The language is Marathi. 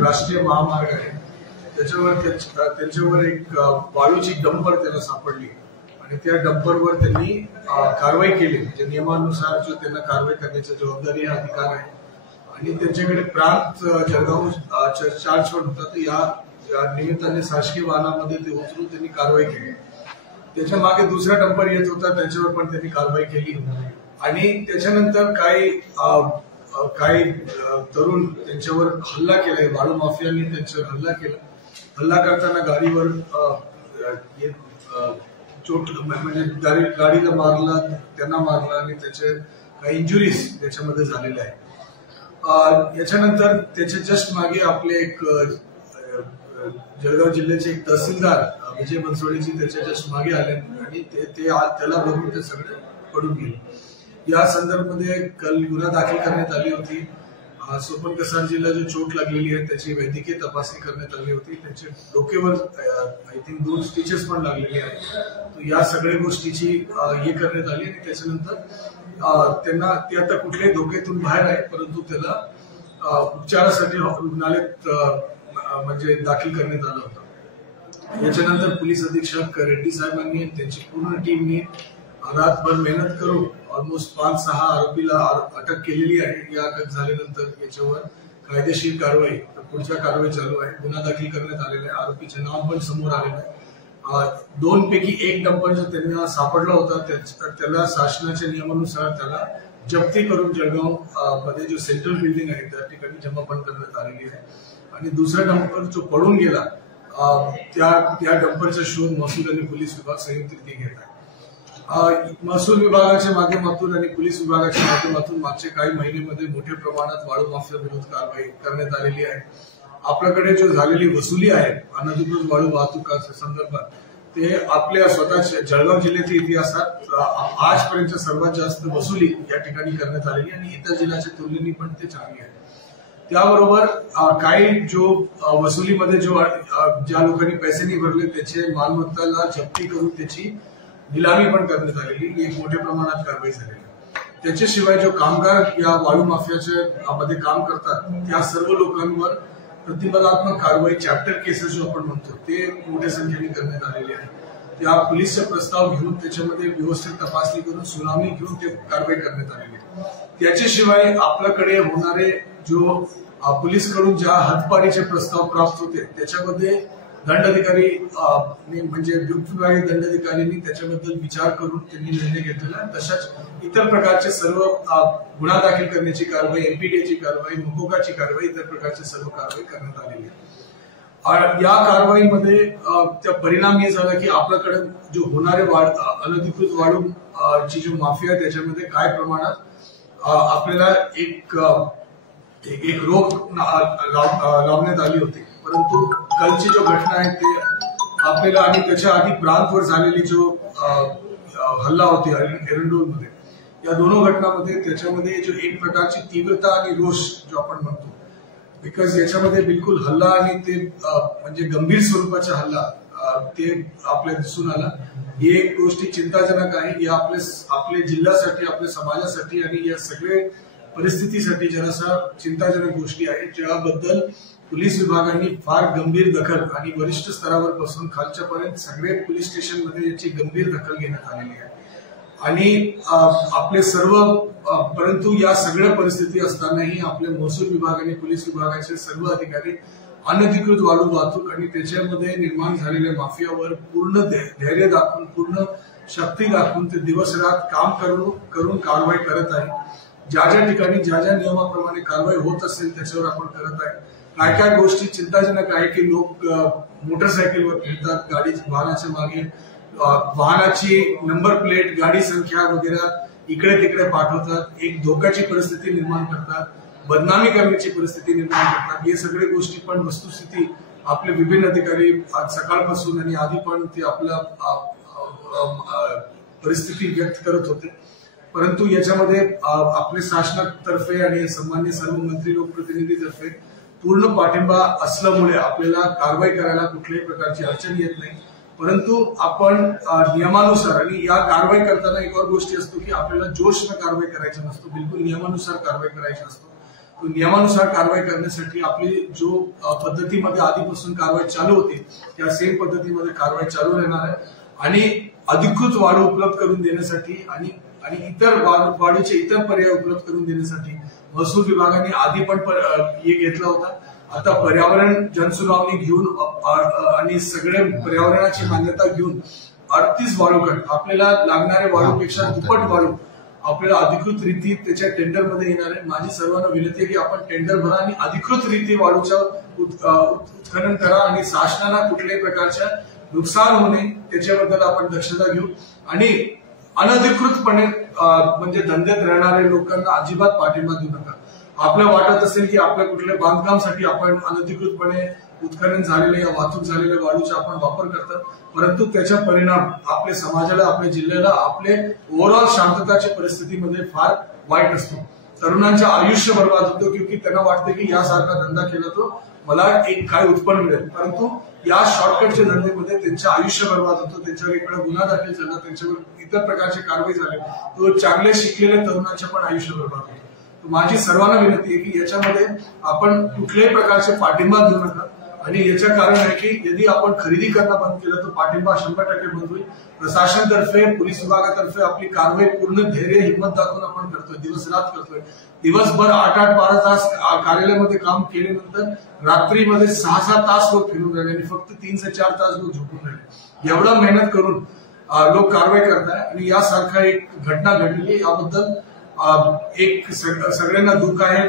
जो राष्ट्रीय महामार्ग आहे त्यांच्यावर एक वाळूची डंपर त्याला सापडली आणि त्या डंपरवर त्यांनी कारवाई केली। म्हणजे नियमानुसार जो त्यांना कारवाई करण्याची जबाबदारी हा अधिकार आहे आणि त्यांच्याकडे प्रांत जळगाव चार्ज पण होता। तर या निमित्ताने शासकीय वाहनामध्ये ते उतरून त्यांनी कारवाई केली। त्याच्या मागे दुसरा डंपर येत होता, त्याच्यावर पण त्यांनी कारवाई केली आणि त्याच्यानंतर काही तरुण त्यांच्यावर हल्ला केलाय। वाळू माफियांनी त्यांच्यावर हल्ला केला। हल्ला करताना गाडीवर चोट म्हणजे गाडीला मारला, त्यांना मारला आणि त्याचे काही इंजुरीज त्याच्यामध्ये झालेल्या आहेत। याच्यानंतर त्याच्या जस्ट मागे आपले एक जळगाव जिल्ह्याचे एक तहसीलदार विजय बनसोडेजी त्याच्या जस्ट मागे आले आणि त्याला बघून ते सगळे पडून गेले। या संदर्भामध्ये काल गुन्हा दाखल करण्यात आली होती। सोपन कसारजीला जो चोट लागलेली आहे त्याची वैद्यकीय तपासणी करण्यात आली होती। त्याच्या डोक्यावर आय थिंक 2 स्टिचेस पण लागलेले आहेत। तर या सगळ्या गोष्टीची हे करण्यात आली आणि त्याच्यानंतर त्यांना ते आता कुठल्याही धोक्यातून बाहेर आहे, परंतु त्याला उपचारासाठी रुग्णालयात म्हणजे दाखल करण्यात आलं होतं। याच्यानंतर पोलीस अधीक्षक रेड्डी साहेबांनी त्यांची पूर्ण टीमने रातभर मेहनत करून ऑलमोस्ट 5-6 आरोपीला अटक केलेली आहे। या अटक झाल्यानंतर याच्यावर कायदेशीर कारवाई पुढच्या कारवाई चालू आहे। गुन्हा दाखल करण्यात आलेला आहे। आरोपीचे नाव पण समोर आलेलं आहे। 2 पैकी 1 डंपर जो त्यांना सापडला होता त्याला शासनाच्या नियमानुसार त्याला जप्ती करून जळगाव मध्ये जो सेंट्रल बिल्डिंग आहे त्या ठिकाणी जमा पण करण्यात आलेली आहे आणि दुसरा डंपर जो पडून गेला त्या डंपरचा शोध महसूल आणि पोलीस विभाग संयुक्तरित्या घेत आहे। महसूल विभागाच्या माध्यमातून आणि पोलीस विभागाच्या माध्यमातून मागच्या काही महिन्यामध्ये मोठ्या प्रमाणात वाळू माफिया विरोध कारवाई करण्यात आलेली आहे। आपल्याकडे जो झालेली वसुली आहे अनधिकृत वाळू वाहतुकाच्या संदर्भात ते आपल्या स्वतःच्या जळगाव जिल्ह्याच्या इतिहासात आजपर्यंत सर्वात जास्त वसुली या ठिकाणी करण्यात आलेली आणि इतर जिल्ह्याच्या तुलनेने पण ते चांगली आहे। त्याबरोबर काही जो वसुलीमध्ये ज्या लोकांनी पैसे नाही भरले त्याचे मालमत्ताला जप्ती करून त्याची निलामी पण करण्यात आलेली एक मोठ्या प्रमाणात कारवाई झालेली आहे। त्याच्याशिवाय जो कामगार या वाळू माफियाच्या मध्ये काम करतात त्या सर्व लोकांवर प्रतिबंधात्मक कारवाई चॅप्टर केसेस जो आपण म्हणतो ते मोठ्या संख्येने करण्यात आलेले आहे। त्या पोलीसचा प्रस्ताव घेऊन त्याच्यामध्ये व्यवस्थित तपासणी करून सुनावणी घेऊन ते कारवाई करण्यात आलेली आहे। त्याच्याशिवाय आपल्याकडे होणारे जो पोलीसकडून ज्या हद्दपारीचे प्रस्ताव प्राप्त होते त्याच्यामध्ये दंडाधिकारी म्हणजे विभागीय दंडाधिकाऱ्यांनी त्याच्याबद्दल विचार करून त्यांनी निर्णय घेतलेला। तशाच इतर प्रकारचे सर्व गुन्हा दाखल करण्याची कारवाई, एमपीडीची कारवाई, मुकोकाची कारवाई, इतर प्रकारचे सर्व कारवाई करण्यात आलेली आहे। या कारवाईमध्ये त्या परिणाम हे झाला की आपल्याकडे जो होणारे अनधिकृत वाळू ची जो माफिया त्याच्यामध्ये काय प्रमाणात आपल्याला एक रोख लावण्यात आली होती, परंतु कालची जो घटना आहे ते आपल्याला आणि त्याच्या आधी प्रांतवर झालेली जो हल्ला होती एरंडोलमध्ये या दोनों घटनांमध्ये त्याच्यामध्ये जो एक प्रकारची तीव्रता आणि रोष जो आपण म्हणतो बिकॉज याच्यामध्ये बिलकुल हल्ला आणि ते म्हणजे गंभीर स्वरूपाचा हल्ला ते आपल्याला दिसून आला। ही एक गोष्टी चिंताजनक आहे। या आपल्या जिल्ह्यासाठी, आपल्या समाजासाठी आणि या सगळे परिस्थितीसाठी जरासा चिंताजनक गोष्टी आहेत ज्याबद्दल पोलीस विभागाने फार गंभीर दखल आणि वरिष्ठ स्तरावर पासून खालच्यापर्यंत सगळे पोलीस स्टेशनमध्ये याची गंभीर दखल घेण्यात आलेली आहे आणि आपले सर्व परंतु या सगळ्या परिस्थिती असतानाही आपले महसूल विभाग आणि पोलीस विभागाचे सर्व अधिकारी अनधिकृत वाळू वाहतूक आणि त्याच्यामध्ये निर्माण झालेल्या माफियावर पूर्ण धैर्य दाखवून, पूर्ण शक्ती दाखवून ते दिवस रात काम करून कारवाई करत आहे। ज्या ठिकाणी ज्या नियमाप्रमाणे कारवाई होत असेल त्याच्यावर आपण करत आहे। काय गोष्टी चिंताजनक आहे की लोक मोटरसायकलवर फिरतात, वाहनाच्या मागे वाहनाची नंबर प्लेट, गाडी संख्या वगैरे इकडे तिकडे पाठवतात, एक धोक्याची परिस्थिती निर्माण करतात, बदनामी करण्याची परिस्थिती निर्माण करतात। हे सगळे गोष्टी पण वस्तुस्थिती आपले विभिन्न अधिकारी आज सकाळपासून आणि आधी पण ते आपल्या परिस्थिती व्यक्त करत होते, परंतु याच्यामध्ये आपले शासनातर्फे आणि सन्मान्य सर्व मंत्री लोकप्रतिनिधीतर्फे पूर्ण पाठिंबा असल्यामुळे आपल्याला कारवाई करायला कुठल्याही प्रकारची अडचण येत नाही। परंतु आपण नियमानुसार आणि या कारवाई करताना एक और गोष्टी असतो की आपल्याला जोशनं कारवाई करायची नसतो, बिलकुल नियमानुसार कारवाई करायची असतो। नियमानुसार कारवाई करण्यासाठी आपली जो पद्धतीमध्ये आधीपासून कारवाई चालू होती त्या सेम पद्धतीमध्ये कारवाई चालू राहणार आहे आणि अधिकृत वाढ उपलब्ध करून देण्यासाठी आणि इतर वाढीचे इतर पर्याय उपलब्ध करून देण्यासाठी महसूल विभागाने आधी पण हे घेतला होता. आता पर्यावरण जनसुनावणी घेऊन आणि सगळे पर्यावरणाची मान्यता घेऊन 38 वाळूकड आपल्याला लागणाऱ्या वाळूपेक्षा दुप्पट वाळू आपल्याला अधिकृत रीती त्याच्या टेंडरमध्ये येणार आहे. माझी सर्वांना विनंती आहे की आपण टेंडर भरा आणि अधिकृत रीती वाळूचं उत्खनन करा आणि शासनाला कुठल्याही प्रकारच्या नुकसान होणे त्याच्याबद्दल आपण दक्षता घेऊ आणि अनधिकृतपणे म्हणजे धंद्यात राहणाऱ्या लोकांना अजिबात पाठिंबा देऊ नका. आपल्याला वाटत असेल की आपल्या कुठल्या बांधकामासाठी आपण अनधिकृतपणे उत्खनन झालेल्या या वाहतूक झालेल्या वाळूचा आपण वापर करतात, परंतु त्याचा परिणाम आपल्या समाजाला, आपल्या जिल्ह्याला, आपले ओव्हरऑल शांतताच्या परिस्थितीमध्ये फार वाईट असतो. तरुणांचे आयुष्य बर्बाद होतो की त्यांना वाटते की यासारखा धंदा केला तो मला एक काय उत्पन्न मिळेल, परंतु या शॉर्टकटच्या धंद्यामध्ये त्यांचे आयुष्य बर्बाद होतो. त्यांच्यावर इकडे गुन्हा दाखल झाला, त्यांच्यावर इतर प्रकारचे कारवाई झाले, तो चांगले शिकलेल्या तरुणांचे पण आयुष्य बर्बाद होतो. माझी सर्वांना विनंती आहे की याच्यामध्ये आपण कुठल्याही प्रकारचे पाठिंबा देऊ नका आणि याचं कारण आहे की यदि आपण खरेदी करणं बंद केलं तर पाठिंबा 100% बंद होईल. प्रशासनातर्फे, पोलीस विभागातर्फे आपली कारवाई पूर्ण धैर्य हिंमत दाखवून आपण करतोय, दिवस रात करतोय. दिवसभर 8-12 तास कार्यालयामध्ये काम केल्यानंतर रात्रीमध्ये 6-6 तास लोक फिरून राहिले आणि फक्त 3 ते 4 तास लोक झोपून राहिले. एवढा मेहनत करून लोक कारवाई करताय आणि यासारखा एक घटना घडली याबद्दल एक सगळ्यांना दुःख आहे.